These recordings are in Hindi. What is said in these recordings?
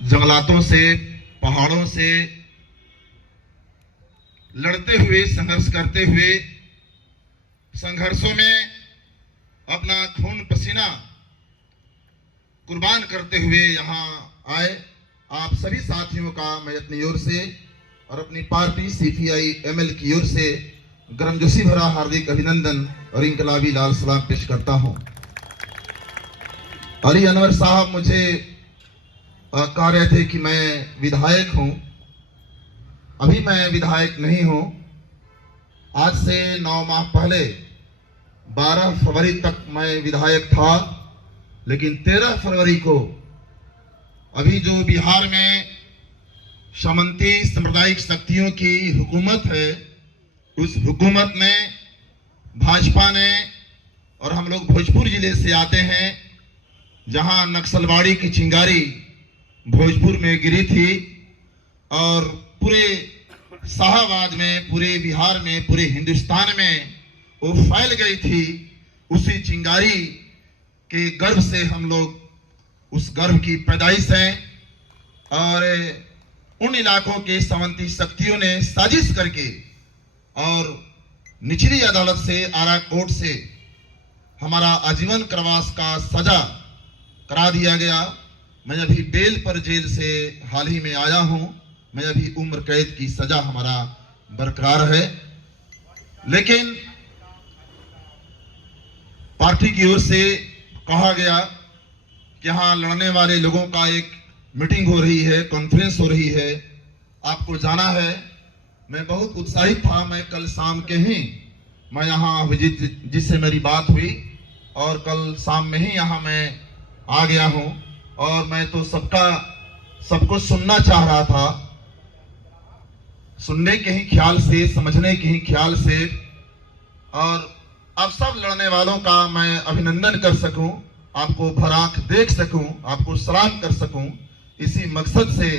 जंगलातों से, पहाड़ों से लड़ते हुए, संघर्ष करते हुए, संघर्षों में अपना खून पसीना कुर्बान करते हुए यहाँ आए। आप सभी साथियों का मैं अपनी ओर से और अपनी पार्टी सीपीआई एमएल की ओर से गर्मजोशी भरा हार्दिक अभिनंदन और इनकलाबी लाल सलाम पेश करता हूँ। अली अनवर साहब मुझे कह रहे थे कि मैं विधायक हूँ। अभी मैं विधायक नहीं हूँ। आज से 9 माह पहले 12 फरवरी तक मैं विधायक था, लेकिन 13 फरवरी को अभी जो बिहार में सामंती सांप्रदायिक शक्तियों की हुकूमत है, उस हुकूमत ने, भाजपा ने, और हम लोग भोजपुर जिले से आते हैं जहां नक्सलवाड़ी की चिंगारी भोजपुर में गिरी थी और पूरे शाहबाद में, पूरे बिहार में, पूरे हिंदुस्तान में वो फैल गई थी। उसी चिंगारी के गर्भ से हम लोग, उस गर्भ की पैदाइश है। और उन इलाकों के सामंती शक्तियों ने साजिश करके और निचली अदालत से, आरा कोर्ट से हमारा आजीवन कारावास का सजा करा दिया गया। मैं अभी बेल पर जेल से हाल ही में आया हूं। मैं अभी उम्र कैद की सजा हमारा बरकरार है। लेकिन पार्टी की ओर से कहा गया कि यहाँ लड़ने वाले लोगों का एक मीटिंग हो रही है, कॉन्फ्रेंस हो रही है, आपको जाना है। मैं बहुत उत्साहित था। मैं कल शाम के ही मैं यहाँ जिससे मेरी बात हुई और कल शाम में ही यहाँ मैं आ गया हूँ। और मैं तो सब कुछ सुनना चाह रहा था, सुनने के ही ख्याल से, समझने के ही ख्याल से, और अब सब लड़ने वालों का मैं अभिनंदन कर सकूं, आपको भराख देख सकूं, आपको सलाम कर सकूं, इसी मकसद से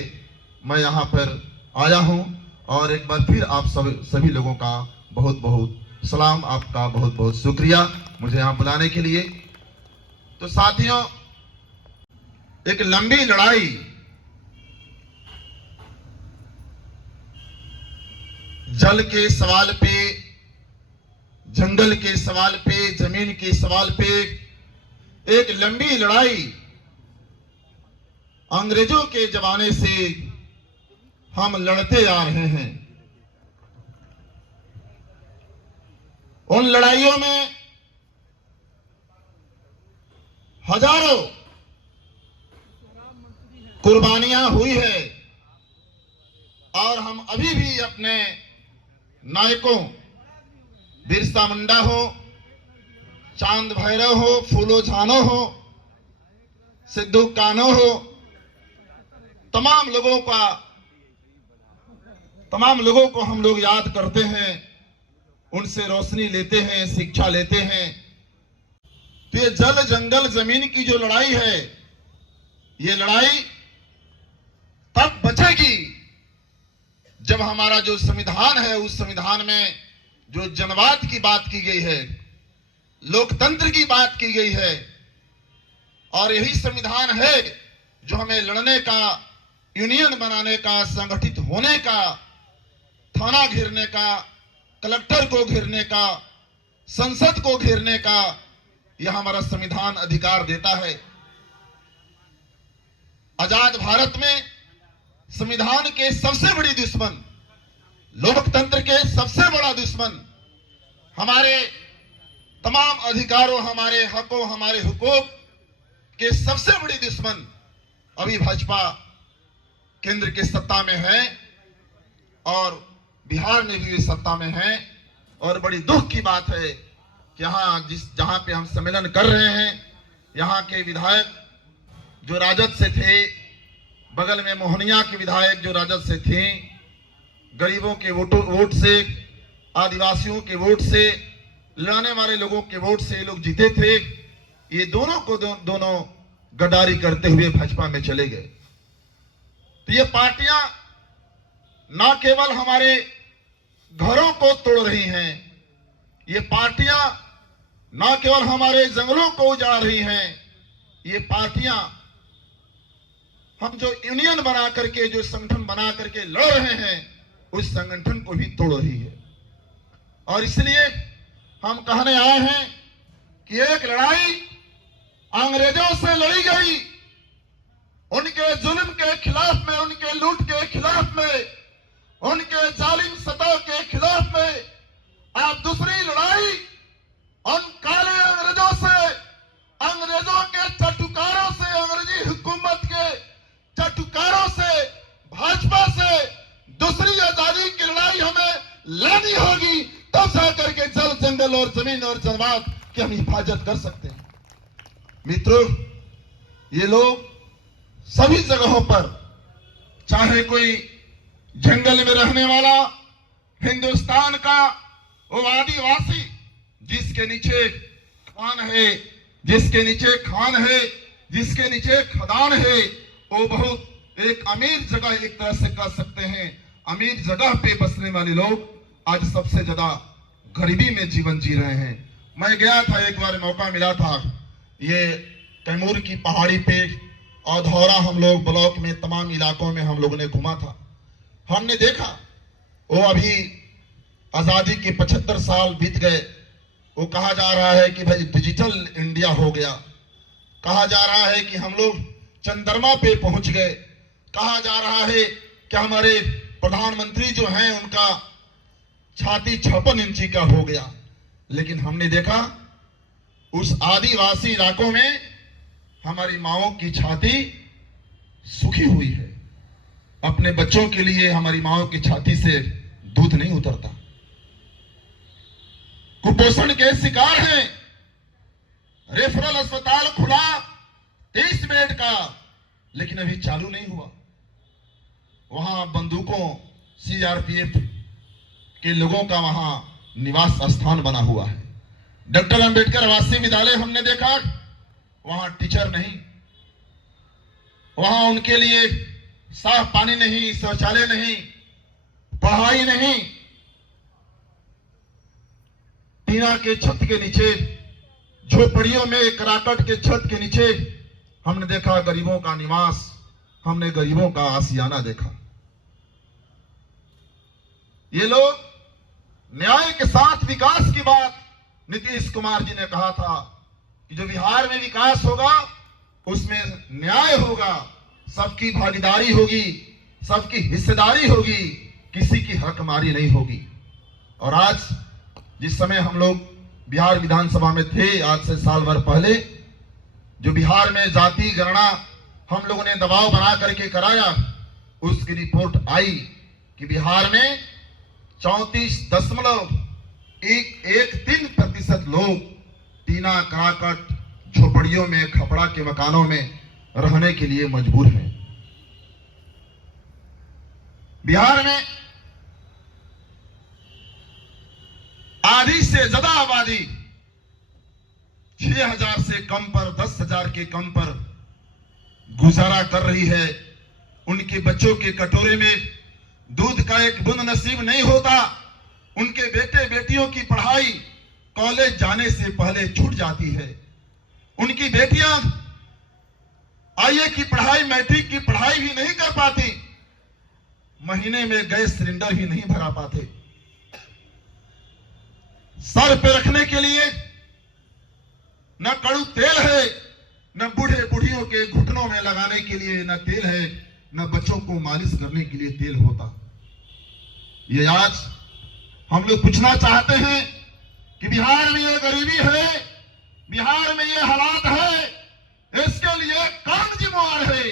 मैं यहाँ पर आया हूं। और एक बार फिर आप सभी लोगों का बहुत बहुत सलाम, आपका बहुत बहुत शुक्रिया मुझे यहाँ बुलाने के लिए। तो साथियों, एक लंबी लड़ाई जल के सवाल पे, जंगल के सवाल पे, जमीन के सवाल पे, एक लंबी लड़ाई अंग्रेजों के जमाने से हम लड़ते आ रहे हैं। उन लड़ाइयों में हजारों कुर्बानियां हुई है और हम अभी भी अपने नायकों, बिरसा मुंडा हो, चांद भैरव हो, फूलो झानो हो, सिद्धू कान्हो हो, तमाम लोगों को हम लोग याद करते हैं, उनसे रोशनी लेते हैं, शिक्षा लेते हैं। तो ये जल, जंगल, जमीन की जो लड़ाई है, ये लड़ाई तब बचेगी जब हमारा जो संविधान है, उस संविधान में जो जनवाद की बात की गई है, लोकतंत्र की बात की गई है, और यही संविधान है जो हमें लड़ने का, यूनियन बनाने का, संगठित होने का, थाना घेरने का, कलेक्टर को घेरने का, संसद को घेरने का, यह हमारा संविधान अधिकार देता है। आजाद भारत में संविधान के सबसे बड़ी दुश्मन, लोकतंत्र के सबसे बड़ा दुश्मन, हमारे तमाम अधिकारों, हमारे हकों, हमारे हुकूक के सबसे बड़ी दुश्मन अभी भाजपा केंद्र के सत्ता में है और बिहार में भी सत्ता में है। और बड़ी दुख की बात है कि जहां पे हम सम्मेलन कर रहे हैं, यहाँ के विधायक जो राजद से थे, बगल में मोहनिया के विधायक जो राजद से थे, गरीबों के वोट से, आदिवासियों के वोट से, लड़ने वाले लोगों के वोट से ये लोग जीते थे। ये दोनों गद्दारी करते हुए भाजपा में चले गए। तो ये पार्टियां न केवल हमारे घरों को तोड़ रही हैं, ये पार्टियां न केवल हमारे जंगलों को उजाड़ रही हैं, ये पार्टियां हम जो यूनियन बना करके, जो संगठन बना करके लड़ रहे हैं, उस संगठन को भी तोड़ रही है। और इसलिए हम कहने आए हैं कि एक लड़ाई अंग्रेजों से लड़ी गई, उनके जुल्म के खिलाफ में, उनके लूट के खिलाफ में, उनके जालिम सतह के खिलाफ में। आप दूसरी लड़ाई उन काले अंग्रेजों से, अंग्रेजों के चटुकारों से, अंग्रेजी हुकूमत के चटुकारों से, भाजपा से दूसरी आजादी की लड़ाई हमें लड़नी होगी, तब जाकर के जल, जंगल और जमीन और जनवाद की हम हिफाजत कर सकते हैं। मित्रों, ये लोग सभी जगहों पर, चाहे कोई जंगल में रहने वाला हिंदुस्तान का वो आदिवासी जिसके नीचे खान है, जिसके नीचे खान है, जिसके नीचे खदान है, वो बहुत एक अमीर जगह एक तरह से कह सकते हैं, अमीर जगह पे बसने वाले लोग आज सबसे ज्यादा गरीबी में जीवन जी रहे हैं। मैं गया था, एक बार मौका मिला था, ये कैमूर की पहाड़ी पे और धौरा हम लोग ब्लॉक में तमाम इलाकों में हम लोगों ने घूमा था। हमने देखा वो अभी आजादी के 75 साल बीत गए, वो कहा जा रहा है कि भाई डिजिटल इंडिया हो गया, कहा जा रहा है कि हम लोग चंद्रमा पे पहुंच गए, कहा जा रहा है कि हमारे प्रधानमंत्री जो हैं उनका छाती 56 इंची का हो गया। लेकिन हमने देखा उस आदिवासी इलाकों में हमारी माओं की छाती सूखी हुई है। अपने बच्चों के लिए हमारी माओं की छाती से दूध नहीं उतरता, कुपोषण के शिकार हैं। रेफरल अस्पताल खुला 23 बेड का, लेकिन अभी चालू नहीं हुआ। वहां बंदूकों, सीआरपीएफ के लोगों का वहां निवास स्थान बना हुआ है। डॉक्टर अंबेडकर आवासीय विद्यालय हमने देखा, वहां टीचर नहीं, वहां उनके लिए साफ पानी नहीं, शौचालय नहीं, पढ़ाई नहीं। टीना के छत के नीचे, झोपड़ियों में, कराकट के छत के नीचे हमने देखा गरीबों का निवास, हमने गरीबों का आशियाना देखा। ये लोग न्याय के साथ विकास की बात नीतीश कुमार जी ने कहा था कि जो बिहार में विकास होगा उसमें न्याय होगा, सबकी भागीदारी होगी, सबकी हिस्सेदारी होगी, किसी की हकमारी नहीं होगी। और आज जिस समय हम लोग बिहार विधानसभा में थे, आज से साल भर पहले, जो बिहार में जाति गणना हम लोगों ने दबाव बना करके कराया, उसकी रिपोर्ट आई कि बिहार में 34.13% लोग टीना, कराकट, झोपड़ियों में, खपड़ा के मकानों में रहने के लिए मजबूर हैं। बिहार में आधी से ज्यादा आबादी 6,000 से कम पर, 10,000 के कम पर गुजारा कर रही है। उनके बच्चों के कटोरे में दूध का एक बूंद नसीब नहीं होता। उनके बेटे बेटियों की पढ़ाई कॉलेज जाने से पहले छूट जाती है। उनकी बेटियां आईए की पढ़ाई, मैट्रिक की पढ़ाई भी नहीं कर पाती, महीने में गैस सिलेंडर ही नहीं भरा पाते। सर पे रखने के लिए न कड़ू तेल है, न बूढ़े बूढ़ियों के घुटनों में लगाने के लिए न तेल है, न बच्चों को मालिश करने के लिए तेल होता। ये आज हम लोग पूछना चाहते हैं कि बिहार में ये गरीबी है, बिहार में ये हालात है, इसके लिए कौन जिम्मेवार है?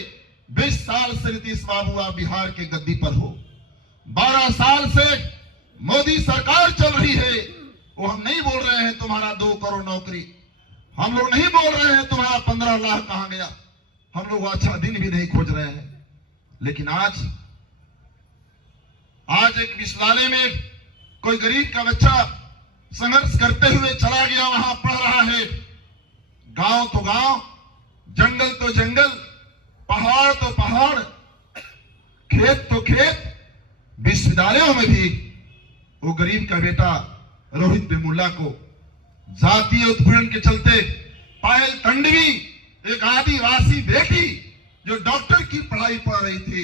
20 साल से नीतीश बाबू आप बिहार के गद्दी पर हो, 12 साल से मोदी सरकार चल रही है। वो हम नहीं बोल रहे हैं तुम्हारा 2 करोड़ नौकरी, हम लोग नहीं बोल रहे हैं तुम्हारा 15 लाख कहां गया, हम लोग अच्छा दिन भी नहीं खोज रहे हैं। लेकिन आज एक विश्वविद्यालय में कोई गरीब का बच्चा संघर्ष करते हुए चला गया, वहां पढ़ रहा है। गांव तो गांव, जंगल तो जंगल, पहाड़ तो पहाड़, खेत तो खेत, विश्वविद्यालयों में भी वो गरीब का बेटा रोहित बेमुल्ला को जातीय उत्पीड़न के चलते पायल तंडवी, एक आदिवासी बेटी जो डॉक्टर की पढ़ाई पढ़ रही थी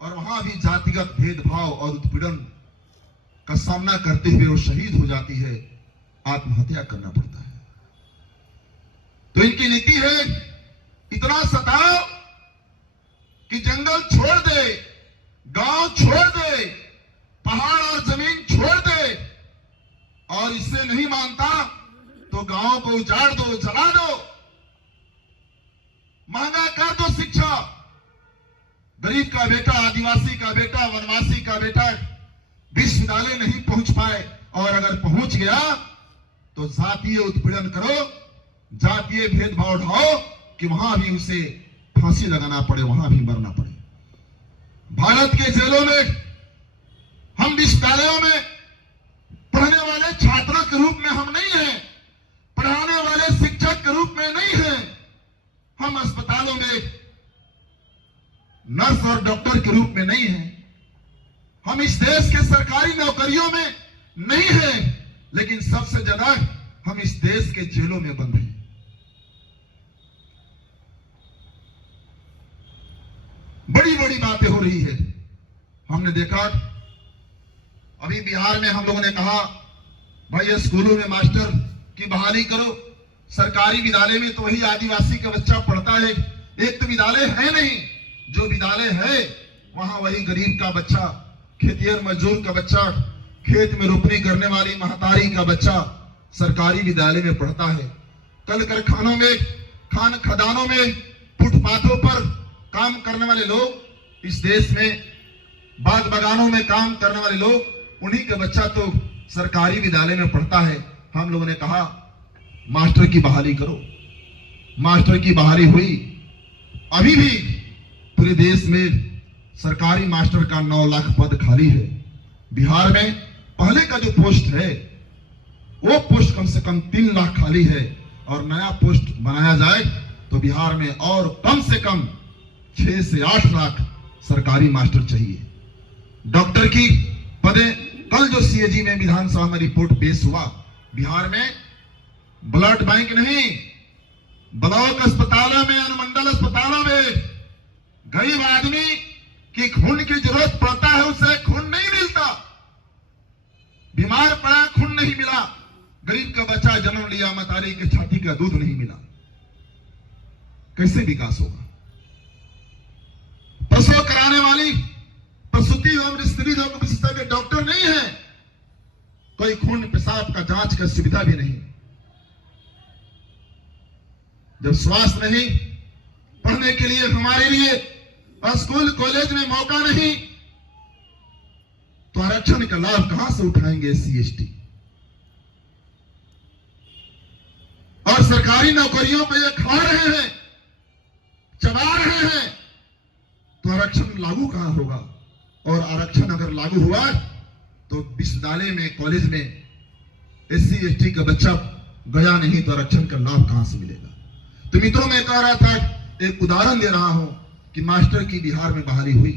और वहां भी जातिगत भेदभाव और उत्पीड़न का सामना करते हुए वो शहीद हो जाती है, आत्महत्या करना पड़ता है। तो इनकी नीति है इतना सताओ कि जंगल छोड़ दे, गांव छोड़ दे, पहाड़ और जमीन छोड़ दे, और इससे नहीं मानता तो गांव को उजाड़ दो, जला दो, महंगा कर दो शिक्षा। गरीब का बेटा, आदिवासी का बेटा, वनवासी का बेटा विश्वविद्यालय नहीं पहुंच पाए, और अगर पहुंच गया तो जातीय उत्पीड़न करो, जातीय भेदभाव उठाओ कि वहां भी उसे फांसी लगाना पड़े, वहां भी मरना पड़े। भारत के जेलों में हम विश्वविद्यालयों में पढ़ने वाले छात्रों के रूप में हम नहीं हैं, पढ़ाने वाले शिक्षक के रूप में नहीं हैं, हम अस्पतालों में नर्स और डॉक्टर के रूप में नहीं हैं, हम इस देश के सरकारी नौकरियों में नहीं हैं, लेकिन सबसे ज्यादा हम इस देश के जेलों में बंद हैं। बड़ी बड़ी बातें हो रही है। हमने देखा अभी बिहार में हम लोगों ने कहा भाई स्कूलों में मास्टर की बहाली करो। सरकारी विद्यालय में तो वही आदिवासी का बच्चा पढ़ता है, एक तो विद्यालय है नहीं, जो विद्यालय है वहां वही गरीब का बच्चा, खेतिहर मजदूर का बच्चा, खेत में रोपनी करने वाली महतारी का बच्चा सरकारी विद्यालय में पढ़ता है। कल कारखानों में, खान खदानों में, फुटपाथों पर काम करने वाले लोग, इस देश में बाग बगानों में काम करने वाले लोग, उन्हीं का बच्चा तो सरकारी विद्यालय में पढ़ता है। हम लोगों ने कहा मास्टर की बहाली करो। मास्टर की बहाली हुई। अभी भी पूरे देश में सरकारी मास्टर का 9 लाख पद खाली है। बिहार में पहले का जो पोस्ट है वो पोस्ट कम से कम 3 लाख खाली है, और नया पोस्ट बनाया जाए तो बिहार में और कम से कम 6 से 8 लाख सरकारी मास्टर चाहिए। डॉक्टर की पदे, कल जो सीएजी में विधानसभा में रिपोर्ट पेश हुआ, बिहार में ब्लड बैंक नहीं, ब्लॉक अस्पतालों में, अनुमंडल अस्पतालों में गरीब आदमी की खून की जरूरत पड़ता है, उसे खून नहीं मिलता। बीमार पड़ा, खून नहीं मिला। गरीब का बच्चा जन्म लिया, मतारी के छाती का दूध नहीं मिला, कैसे विकास होगा? प्रसव कराने वाली प्रसूति एवं स्त्री रोग विशेषज्ञ डॉक्टर नहीं है, कोई खून पेशाब का जांच का सुविधा भी नहीं। जब स्वास्थ्य नहीं, पढ़ने के लिए हमारे लिए स्कूल कॉलेज में मौका नहीं, तो आरक्षण का लाभ कहां से उठाएंगे SC/ST? और सरकारी नौकरियों पे ये खा रहे हैं, चबा रहे हैं, तो आरक्षण लागू कहां होगा? और आरक्षण अगर लागू हुआ तो विश्वविद्यालय में, कॉलेज में SC/ST का बच्चा गया नहीं तो आरक्षण का लाभ कहां से मिलेगा? तो मित्रों, मैं कह रहा था, एक उदाहरण दे रहा हूं कि मास्टर की बिहार में बहाली हुई।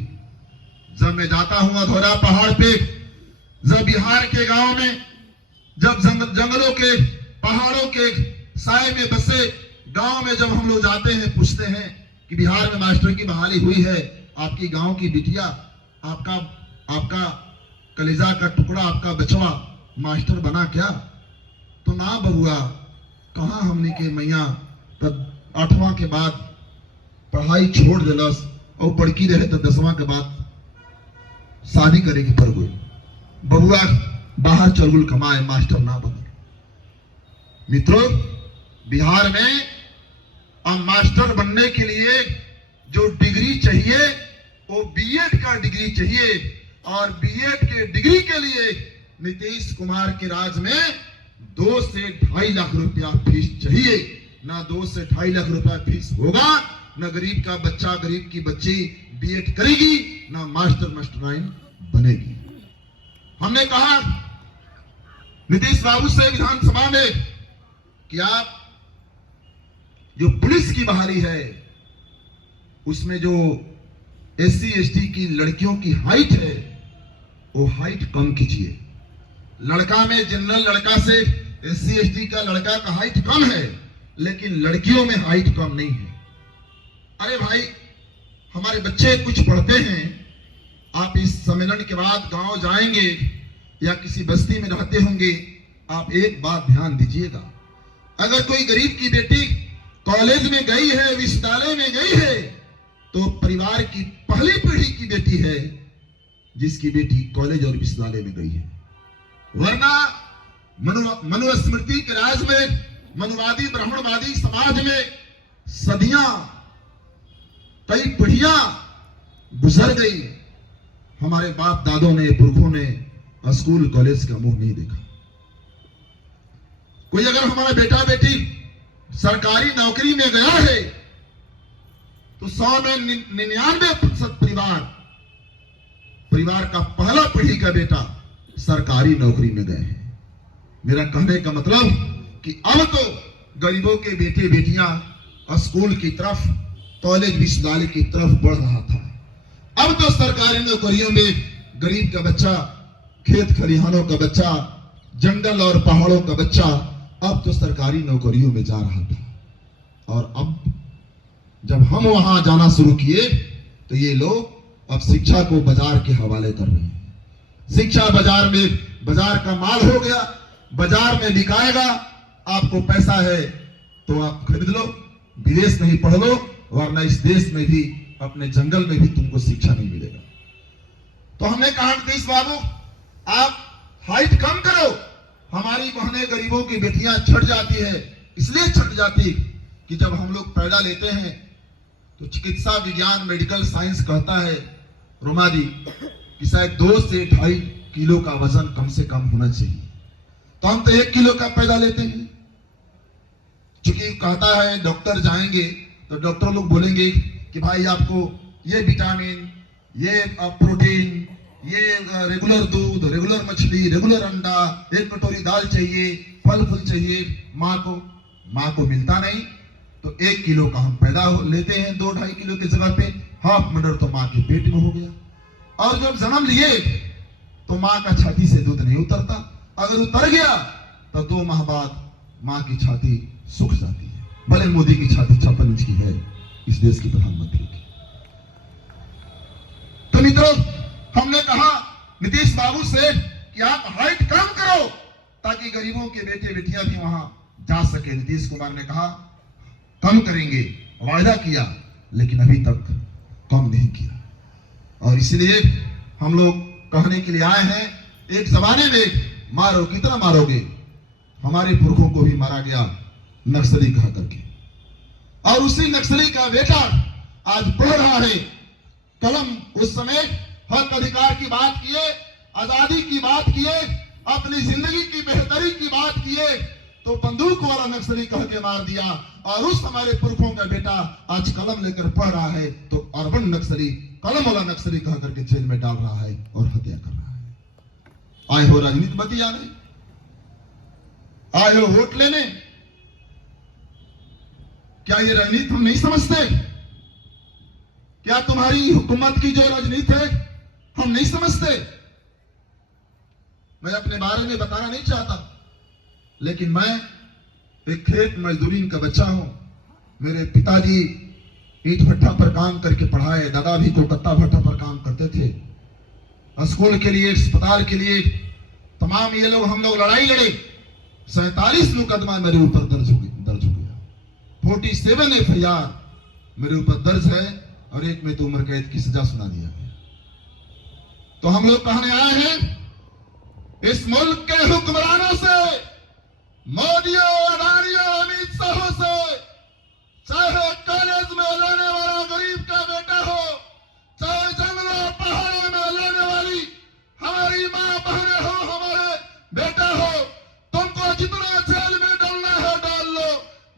जब मैं जाता हूं अधौरा पहाड़ पे, जब बिहार के गांव में, जब जंगलों के, पहाड़ों के साए में बसे गांव में जब हम लोग जाते हैं, पूछते हैं कि बिहार में मास्टर की बहाली हुई है, आपकी गांव की बिटिया, आपका कलेजा का टुकड़ा, आपका बचवा मास्टर बना क्या? तो ना बबुआ, कहां हमने के मैया तब 8वां के बाद पढ़ाई छोड़ देलस, और पढ़की रहे तो 10वां के बाद शादी करेगी पर गई। बबुआ बाहर चल गुल कमाए, मास्टर ना बने। मित्रों, बिहार में अब मास्टर बनने के लिए जो डिग्री चाहिए वो बीएड का डिग्री चाहिए, और बीएड के डिग्री के लिए नीतीश कुमार के राज में 2 से 2.5 लाख रुपया फीस चाहिए। ना 2 से 2.5 लाख रुपया फीस होगा, ना गरीब का बच्चा, गरीब की बच्ची बीएड करेगी, ना मास्टराइन बनेगी। हमने कहा नीतीश बाबू से विधानसभा में कि आप जो पुलिस की बहाली है उसमें जो SC/ST की लड़कियों की हाइट है वो हाइट कम कीजिए। लड़का में, जनरल लड़का से SC/ST का लड़का का हाइट कम है, लेकिन लड़कियों में हाइट कम नहीं है। अरे भाई, हमारे बच्चे कुछ पढ़ते हैं, आप इस सम्मेलन के बाद गांव जाएंगे या किसी बस्ती में रहते होंगे, आप एक बात ध्यान दीजिएगा, अगर कोई गरीब की बेटी कॉलेज में गई है, विश्वविद्यालय में गई है, तो परिवार की पहली पीढ़ी की बेटी है जिसकी बेटी कॉलेज और विश्वविद्यालय में गई है। वरना मनुस्मृति के राज में, मनुवादी ब्राह्मणवादी समाज में सदियां, कई पीढ़ियां गुजर गई, हमारे बाप दादों ने, पुरखों ने स्कूल कॉलेज का मुंह नहीं देखा। कोई अगर हमारा बेटा बेटी सरकारी नौकरी में गया है तो 100 में 99% परिवार का पहला पीढ़ी का बेटा सरकारी नौकरी में गए हैं। मेरा कहने का मतलब कि अब तो गरीबों के बेटे बेटियां स्कूल की तरफ, कॉलेज विश्वविद्यालय की तरफ बढ़ रहा था। अब तो सरकारी नौकरियों में गरीब का बच्चा, खेत खलिहानों का बच्चा, जंगल और पहाड़ों का बच्चा अब तो सरकारी नौकरियों में जा रहा था। और अब जब हम वहां जाना शुरू किए तो ये लोग अब शिक्षा को बाजार के हवाले कर रहे हैं। शिक्षा बाजार में, बाजार का माल हो गया, बाजार में बिकाएगा, आपको पैसा है तो आप खरीद लो, विदेश नहीं पढ़ लो, वरना इस देश में भी, अपने जंगल में भी तुमको शिक्षा नहीं मिलेगा। तो हमने कहा नीतीश बाबू, आप हाइट कम करो। हमारी बहनें, गरीबों की बेटियां छट जाती है, इसलिए छट जाती कि जब हम लोग पैदा लेते हैं तो चिकित्सा विज्ञान, मेडिकल साइंस कहता है रोमा जी कि शायद 2 से 2.5 किलो का वजन कम से कम होना चाहिए, तो हम तो 1 किलो का पैदा लेते हैं। चूंकि कहता है डॉक्टर जाएंगे तो डॉक्टर लोग बोलेंगे कि भाई आपको ये विटामिन, ये प्रोटीन, ये रेगुलर दूध, रेगुलर मछली, रेगुलर अंडा, 1 कटोरी दाल चाहिए, फल फूल चाहिए। माँ को मिलता नहीं तो 1 किलो का हम पैदा लेते हैं, 2-2.5 किलो की जगह पे हाफ मर्डर तो माँ के पेट में हो गया। और जब जन्म लिए तो माँ का छाती से दूध नहीं उतरता, अगर उतर गया तो 2 माह बाद माँ की छाती सूख जाती है। भले मोदी की छाती 56 इंच की है, इस देश के प्रधानमंत्री की। तो मित्रों, हमने कहा नीतीश बाबू से कि आप हाइट कम करो ताकि गरीबों के बेटे बेटियां भी वहां जा सके। नीतीश कुमार ने कहा कम करेंगे, वायदा किया, लेकिन अभी तक कम नहीं किया। और इसलिए हम लोग कहने के लिए आए हैं, एक जमाने में मारो, कितना मारोगे, हमारे पुरखों को भी मारा गया नक्सली कहा करके, और उसी नक्सली का बेटा आज पढ़ रहा है कलम। उस समय हक अधिकार की बात किए, आजादी की बात किए, अपनी जिंदगी की बेहतरी की बात किए, तो बंदूक वाला नक्सली कह के मार दिया। और उस हमारे पुरखों का बेटा आज कलम लेकर पढ़ रहा है तो अर्बन नक्सली, कलम वाला नक्सली कह करके जेल में डाल रहा है और हत्या कर रहा है। आए हो राजनीति बतियाने, आए हो वोट लेने, क्या ये राजनीति हम नहीं समझते? क्या तुम्हारी हुकूमत की जो राजनीति है हम नहीं समझते? मैं अपने बारे में बताना नहीं चाहता, लेकिन मैं एक खेत मजदूरी का बच्चा हूं। मेरे पिताजी ईंट भट्टा पर काम करके पढ़ाए, दादा भी कोलकाता भट्टा पर काम करते थे। स्कूल के लिए, अस्पताल के लिए तमाम ये लोग, हम लोग लड़ाई लड़े। 47 मुकदमा मेरे ऊपर दर्ज हो गया, 47 FIR मेरे ऊपर दर्ज है, और एक में तो उम्र कैद की सजा सुना दिया गया। तो हम लोग कहने आए हैं, इस मुल्क के हुक्मरानों से, मोदियों, अडानियों, अमित शाह से, चाहे कॉलेज में लाने वाला गरीब का बेटा हो, चाहे जंगलों पहाड़ों में लाने वाली हमारी माँ बहनें हो, हमारे बेटा हो, तुमको जितना जेल में डालना है डाल लो,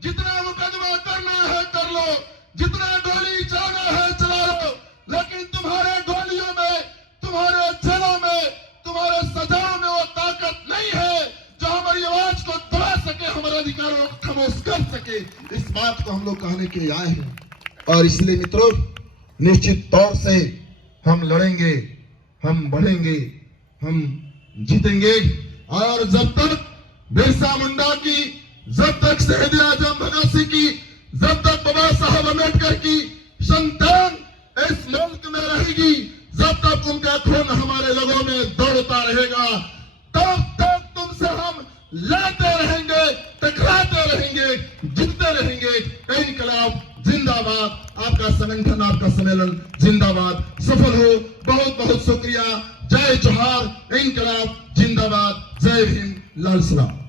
जितना मुकदमा करना है कर लो, जितना गोली चलाना है चला लो, लेकिन तुम्हारे गोलियों में, तुम्हारे जेलों में, तुम्हारे सजाओं में वो ताकत नहीं है जो हमारी आवाज को दबा सके, हमारे अधिकारों को खामोश कर सके। इस बात को हम लोग कहने के लिए आए हैं। और इसलिए मित्रों, निश्चित तौर से हम लड़ेंगे, हम बढ़ेंगे, हम जीतेंगे। और जब तक बिरसा मुंडा की, जब तक शहीद आजम भगत सिंह की, जब तक बाबा साहब अम्बेडकर की संतान इस लड़ते रहेंगे, टकराते रहेंगे, जीतते रहेंगे। इंकलाब जिंदाबाद। आपका संगठन, आपका सम्मेलन जिंदाबाद, सफल हो। बहुत बहुत शुक्रिया। जय जोहार। इंकलाब जिंदाबाद। जय भीम। लाल सलाम।